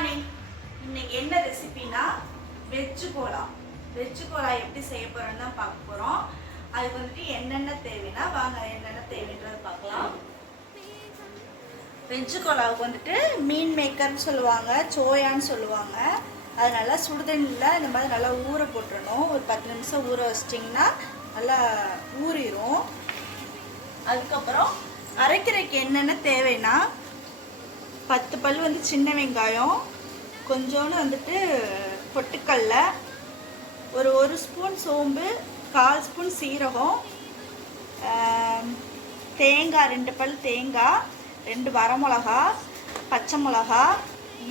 Morning. இன்னைக்கு என்ன ரெசிபினா veg Cola. Veg Cola எப்படி செய்ய போறோம்னு தான் பார்க்க போறோம். அதுக்கு வந்துட்டு என்னென்ன தேவைன்னா வாங்க என்னென்ன தேவைன்றதை பார்க்கலாம். வெஜ்ஜு கோலாவுக்கு வந்துட்டு மீன் மேக்கர்னு சொல்லுவாங்க, சோயான்னு சொல்லுவாங்க. அது நல்லா சுடுதண்ணியில் இந்த மாதிரி நல்லா ஊற போட்டுடணும். ஒரு 10 நிமிஷம் ஊற வச்சிட்டிங்கன்னா நல்லா ஊறிடும். அதுக்கப்புறம் அரைக்கிறதுக்கு என்னென்ன தேவைன்னா 10 பல் வந்து சின்ன வெங்காயம், கொஞ்சோண்டு வந்துட்டு பொட்டுக்கடல, ஒரு ஸ்பூன் சோம்பு, 1/4 ஸ்பூன் சீரகம், தேங்காய் 2 பல் தேங்காய், 2 வரமிளகா, பச்சை மிளகா,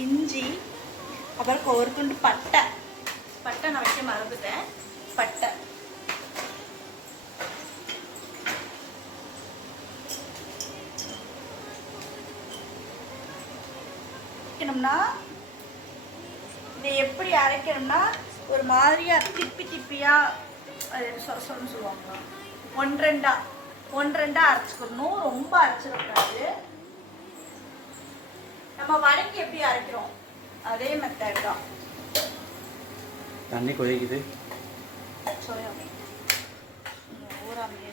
இஞ்சி, அப்புறம் ஒரு துண்டு பட்டை நான் வைக்க மறந்துட்டேன். பட்டை அரைக்கணும்னா இதை எப்படி அரைக்கணும்னா ஒரு மாதிரியா திப்பியா சொல்லுவாங்க. ஒன்றா அரைச்சிக்கணும். ரொம்ப அரைச்சிடக்கூடாது. நம்ம வடைக்கு எப்படி அரைக்கிறோம் அதே மெத்தட் தான். தண்ணி கொதிக்குது. சோயா ஊறாமையே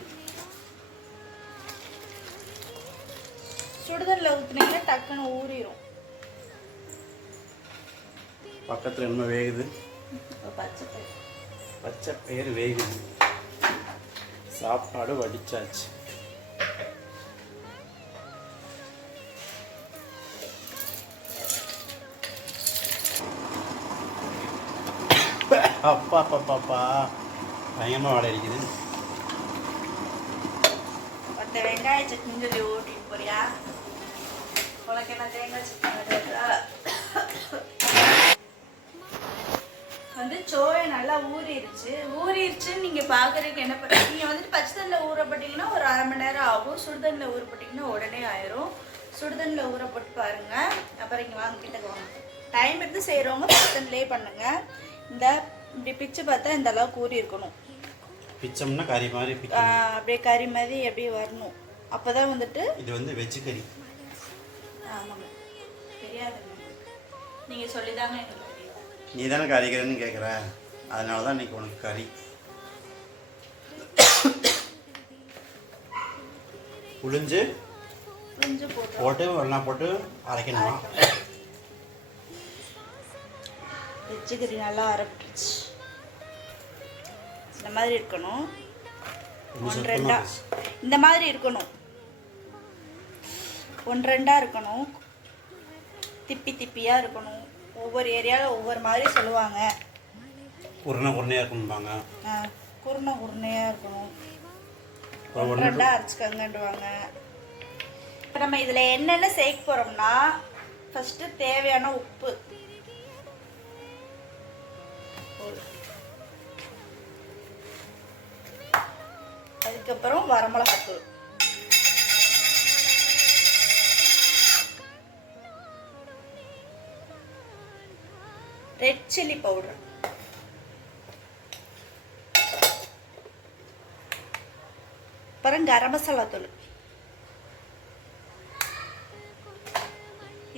சுடுதண்ணில் ஊற்றுனீங்கன்னா டக்குன்னு ஊறிடும். பக்கத்தில் என்ன வேகுது? பச்சை பயிர் வேகுது. சாப்பாடு வடிச்சாச்சு. அப்பா பாப்பா பயங்கரமாக வாடை அடிக்குது. வெங்காய சட்னி சொல்லி ஓட்டிட்டு போறியா? உனக்கு என்ன தேங்காய் சட்னி வந்து சோயா நல்லா ஊறிடுச்சுன்னு நீங்கள் பார்க்குறதுக்கு என்ன பண்ணுறீங்க? நீங்கள் வந்துட்டு பச்சை தண்ணியில் ஊறப்பட்டிங்கன்னா ஒரு 1/2 மணி நேரம் ஆகும். சுடுதண்ணில் ஊறப்பட்டிங்கன்னா உடனே ஆயிரும். சுடுதண்ணில் ஊறப்பட்டு பாருங்கள். அப்புறம் இங்கே வாங்க கிட்டக்கு வாங்க. டைம் எடுத்து செய்கிறவங்க பச்சை தண்ணிலே பண்ணுங்கள். இந்த இப்படி பிச்சு பார்த்தா இந்த அளவுக்கு ஊறி இருக்கணும். பிச்சம்னா கறி மாதிரி அப்படியே கறி மாதிரி அப்படியே வரணும். அப்போ தான் வந்துட்டு இது வந்து வெஜ்ஜு கறி. ஆமாம், தெரியாது, நீங்கள் சொல்லிதாங்க எனக்கு. நீ தானே கறிக்கிறேன்னு கேட்குற, அதனால தான் இன்னைக்கு உனக்கு கறி. புளிஞ்சு போட்டு ஒன்றா போட்டு அரைக்கணுமா? வெஜ்ஜு கறி நல்லா அரைப்பிடுச்சு. இந்த மாதிரி இருக்கணும். இந்த மாதிரி இருக்கணும். 1/2 இருக்கணும். திப்பியாக இருக்கணும். ஒவ்வொரு ஏரியாவில் ஒவ்வொரு மாதிரி சொல்லுவாங்க. குருணையாக இருக்கணும்பாங்க. குருணையாக இருக்கணும். 1/2 அரைச்சிக்கங்கன்றுவாங்க. இப்போ நம்ம இதில் என்னென்ன சேர்க்க போகிறோம்னா ஃபஸ்ட்டு தேவையான உப்பு, அதுக்கப்புறம் வரமிளகாத்தூள், ரெட் சில்லி பவுடர், அப்புறம் கரம் மசாலா தூள்,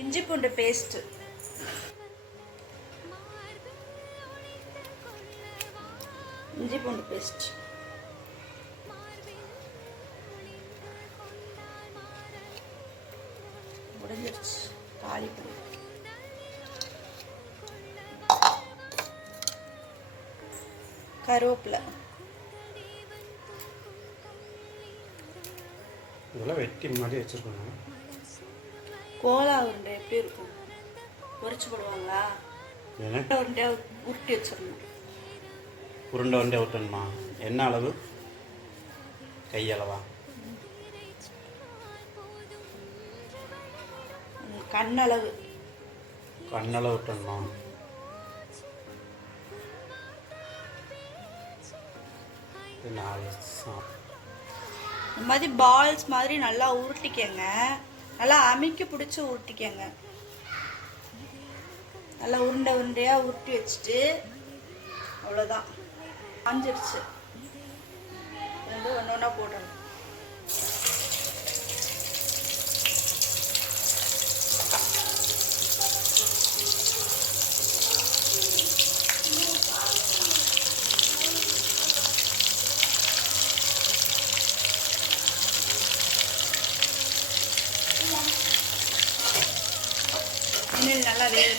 இஞ்சி பூண்டு பேஸ்ட்டு, முடிஞ்சிருச்சு. தாளிப்பு, கருவேப்பிலை. இதெல்லாம் வெட்டி முன்னாடி வச்சுருக்கணும். கோலா உருண்டை எப்படி இருக்கும்? பொரிச்சு போடுவாங்களா? உருண்டை உருட்டி வச்சிடணும். உருண்டை விட்டணுமா? என்ன அளவு? கையளவா? கண்ணளவு விட்டணுமா? இந்த மாதிரி பால்ஸ் மாதிரி நல்லா உருட்டிக்கங்க. நல்லா அமுக்கி பிடிச்சி உருட்டிக்கங்க. நல்லா உருண்டையாக உருட்டி வச்சுட்டு அவ்வளோதான். காஞ்சிருச்சு. ஒன்று ஒன்றா போடணும். சாம்பார்.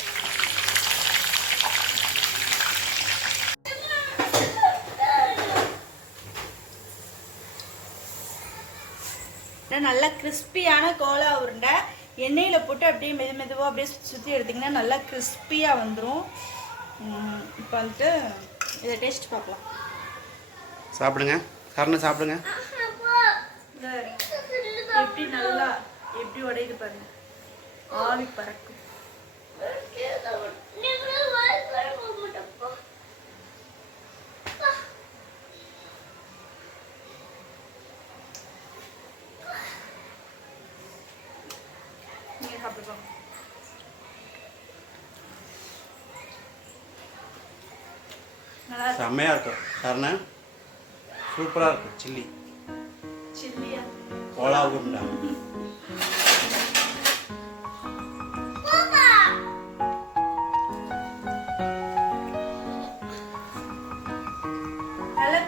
நல்லா கிறிஸ்பியான கோலா உருண்டை எண்ணெயில் போட்டு அப்படியே மெதுவாக அப்படியே சுற்றி எடுத்திங்கன்னா நல்லா கிறிஸ்பியாக வந்துடும். இப்போ வந்துட்டு இதை டேஸ்ட் பார்க்கலாம். சாப்பிடுங்க, கரணம் சாப்பிடுங்க. எப்படி நல்லா எப்படி உடையுது பாருங்க, ஆவி பறக்கும். செம்மையாக இருக்கும் கரணம், சூப்பராக இருக்கும். சில்லி சில்லியா கோலா உருண்டை. நல்லா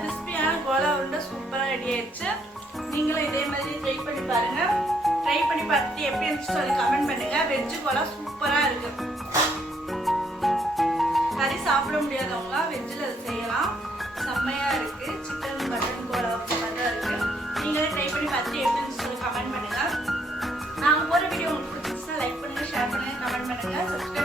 கிறிஸ்பியான கோலா உருண்டை சூப்பராக ரெடி ஆயிடுச்சு. நீங்களும் இதே மாதிரி ட்ரை பண்ணி பாருங்க. ட்ரை பண்ணி பார்த்துட்டு எப்படி இருந்துச்சு சொல்லி கமெண்ட் பண்ணுங்க. வெஜ்ஜு கோலா சூப்பராக இருக்கு. கறி சாப்பிட முடியாதவங்களாம் வெஜ்ஜில் அது செய்யலாம். செம்மையாக இருக்குது. சிக்கன் மட்டன் கோலா தான் இருக்குது. நீங்களே ட்ரை பண்ணி பார்த்துட்டு எப்படி இருந்துச்சு சொல்லி கமெண்ட் பண்ணுங்க. நாங்கள் போகிற வீடியோ உங்களுக்கு பிடிச்சிச்சுன்னா லைக் பண்ணுங்கள், ஷேர் பண்ணுங்கள், கமெண்ட் பண்ணுங்கள், சப்ஸ்கிரைப்